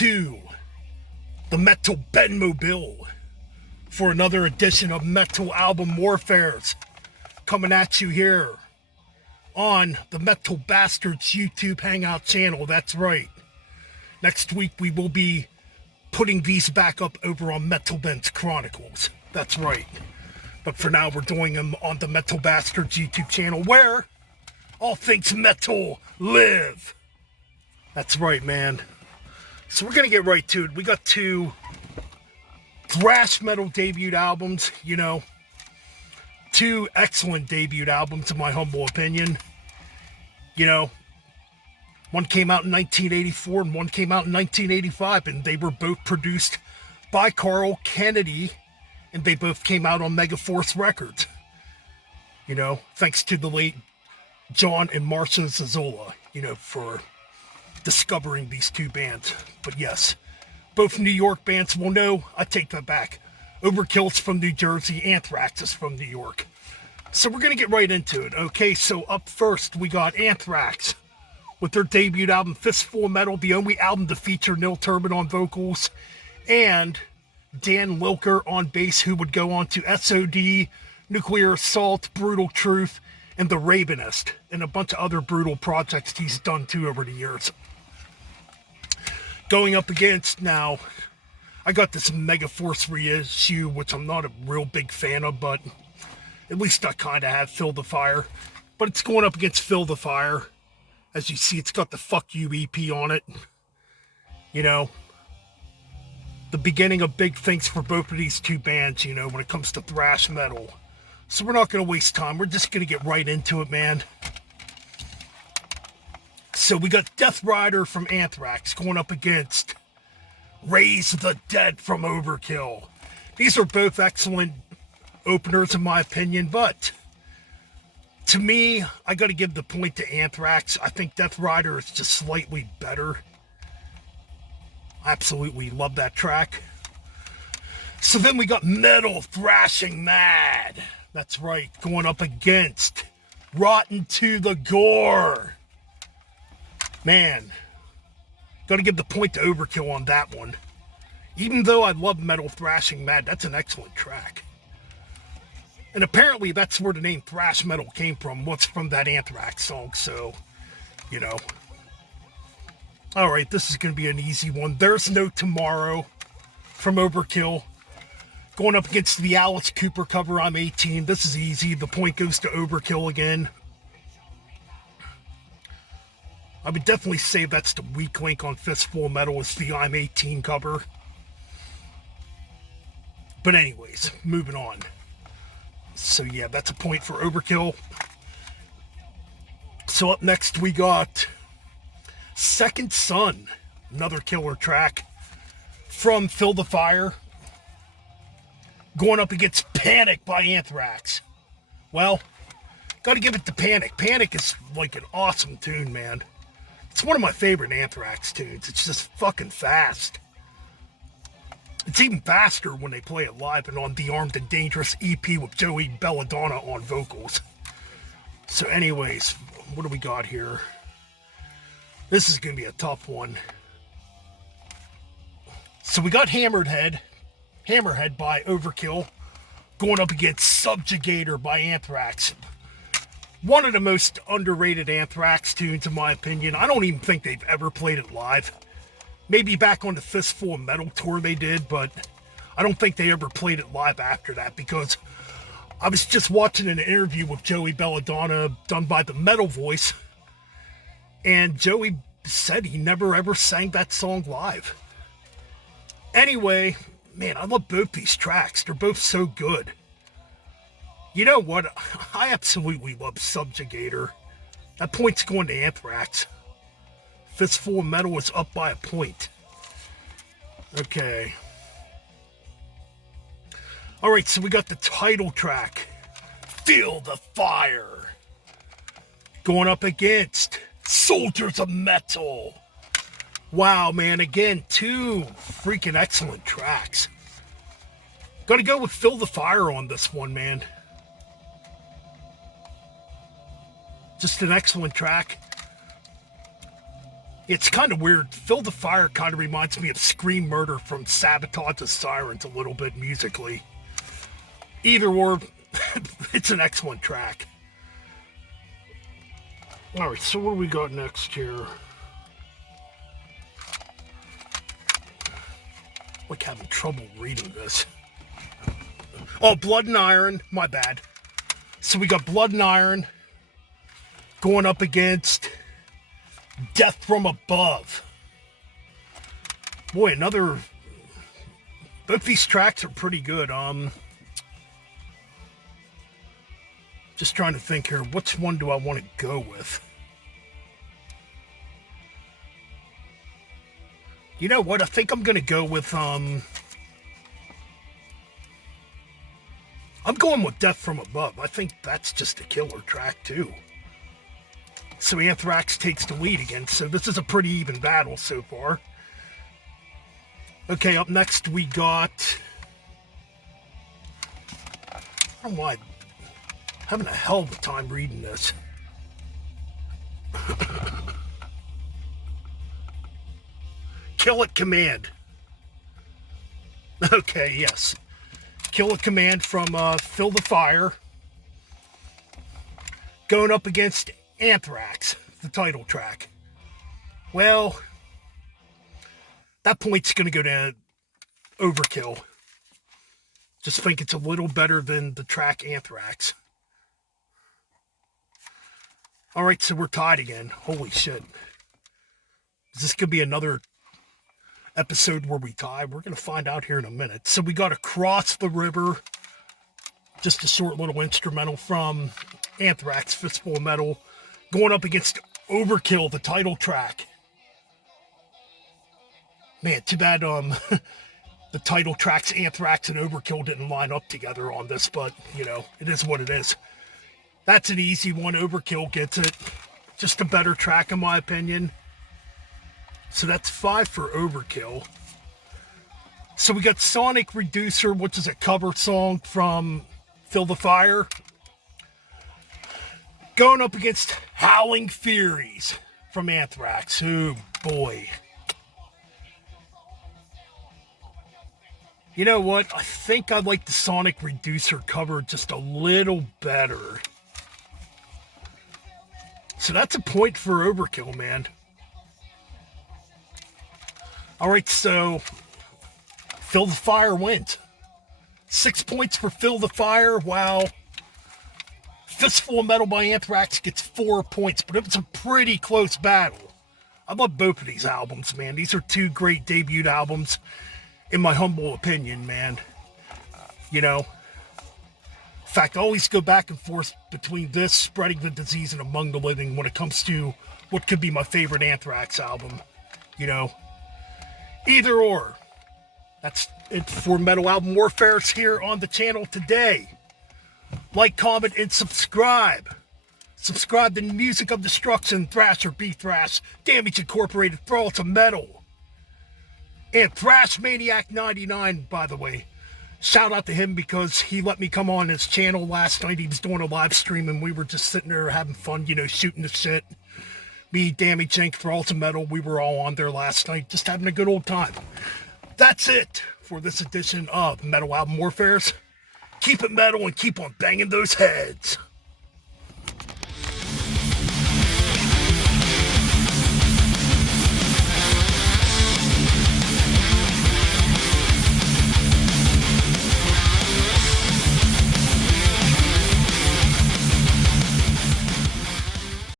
to the Metal Benmobile for another edition of Metal Album Warfares, coming at you here on the Metal Bastards YouTube Hangout channel. That's right. Next week we will be putting these back up over on Metal Ben's Chronicles. That's right. But for now we're doing them on the Metal Bastards YouTube channel, where all things metal live. That's right, man. So we're going to get right to it. We got two thrash metal debut albums, you know. Two excellent debut albums, in my humble opinion. You know, one came out in 1984 and one came out in 1985, and they were both produced by Carl Kennedy, and they both came out on Megaforce Records. You know, thanks to the late John and Marcia Zazzola, you know, for discovering these two bands. But yes, both New York bands. Well, no, I take that back. Overkill's from New Jersey, Anthrax is from New York. So we're going to get right into it. Okay, so up first we got Anthrax with their debut album Fistful of Metal, the only album to feature Neil Turbin on vocals and Dan Lilker on bass, who would go on to SOD, Nuclear Assault, Brutal Truth, and The Ravenist, and a bunch of other brutal projects he's done too over the years. Going up against now, I got this Megaforce reissue, which I'm not a real big fan of, but at least I kind of have Feel the Fire. But it's going up against Feel the Fire. As you see, it's got the Fuck You EP on it. You know, the beginning of big things for both of these two bands, you know, when it comes to thrash metal. So we're not going to waste time. We're just going to get right into it, man. So we got Death Rider from Anthrax going up against Raise the Dead from Overkill. These are both excellent openers in my opinion, but to me, I got to give the point to Anthrax. I think Death Rider is just slightly better. I absolutely love that track. So then we got Metal Thrashing Mad. That's right, going up against Rotten to the Gore. Man, got to give the point to Overkill on that one. Even though I love Metal Thrashing Mad, that's an excellent track. And apparently that's where the name thrash metal came from. What's from that Anthrax song, so, you know. Alright, this is going to be an easy one. There's No Tomorrow from Overkill. Going up against the Alice Cooper cover, I'm 18. This is easy. The point goes to Overkill again. I would definitely say that's the weak link on Fistful of Metal, is the I'm 18 cover. But anyways, moving on. So yeah, that's a point for Overkill. So up next we got Second Son, another killer track from Feel the Fire, going up against Panic by Anthrax. Well, gotta give it to Panic. Panic is like an awesome tune, man. It's one of my favorite Anthrax tunes. It's just fucking fast. It's even faster when they play it live and on the Armed and Dangerous EP with Joey Belladonna on vocals. So anyways, what do we got here? This is going to be a tough one. So we got Hammerhead by Overkill, going up against Subjugator by Anthrax. One of the most underrated Anthrax tunes, in my opinion. I don't even think they've ever played it live. Maybe back on the Fistful of Metal tour they did, but I don't think they ever played it live after that, because I was just watching an interview with Joey Belladonna done by the Metal Voice, and Joey said he never ever sang that song live. Anyway, man, I love both these tracks. They're both so good. You know what? I absolutely love Subjugator. That point's going to Anthrax. Fistful of Metal is up by a point. Okay. Alright, so we got the title track, Feel the Fire, going up against Soldiers of Metal. Wow, man, again, two freaking excellent tracks. Gotta go with Feel the Fire on this one, man. Just an excellent track. It's kind of weird. Feel the Fire kind of reminds me of Scream Murder from Sabotage's Sirens a little bit musically. Either or, it's an excellent track. Alright, so what do we got next here? Like having trouble reading this. Oh, Blood and Iron. My bad. So we got Blood and Iron going up against Death from Above. Boy, another... Both these tracks are pretty good. Just trying to think here. Which one do I want to go with? You know what? I think I'm going to go with... I'm going with Death from Above. I think that's just a killer track, too. So Anthrax takes the lead again. So this is a pretty even battle so far. Okay, up next we got... I don't know why I'm having a hell of a time reading this. Kill It Command. Okay, yes. Kill It Command from Feel the Fire. Going up against Anthrax, the title track. Well, that point's going to go to Overkill. Just think it's a little better than the track Anthrax. Alright, so we're tied again. Holy shit. Is this going to be another episode where we tie? We're going to find out here in a minute. So we got Across the River. Just a short little instrumental from Anthrax Fistful of Metal. Going up against Overkill, the title track. Man, too bad the title tracks Anthrax and Overkill didn't line up together on this, but, you know, it is what it is. That's an easy one. Overkill gets it. Just a better track, in my opinion. So that's 5 for Overkill. So we got Sonic Reducer, which is a cover song from Feel the Fire. Going up against Howling Furies from Anthrax. Oh, boy. You know what? I think I like the Sonic Reducer cover just a little better. So that's a point for Overkill, man. Alright, so Feel the Fire wins. 6 points for Feel the Fire, while Fistful of Metal by Anthrax gets 4 points, but it was a pretty close battle. I love both of these albums, man. These are two great debut albums, in my humble opinion, man. You know, in fact, I always go back and forth between this, Spreading the Disease, and Among the Living when it comes to what could be my favorite Anthrax album. You know, either or. That's it for Metal Album Warfares here on the channel today. Like, comment, and subscribe. Subscribe to Music of Destruction, Thrash or Be Thrash, Damage Incorporated, Thrall to Metal. And Thrash Maniac 99, by the way. Shout out to him because he let me come on his channel last night. He was doing a live stream and we were just sitting there having fun, you know, shooting the shit. Me, Damage Inc., Thrall to Metal, we were all on there last night, just having a good old time. That's it for this edition of Metal Album Warfares. Keep it metal and keep on banging those heads.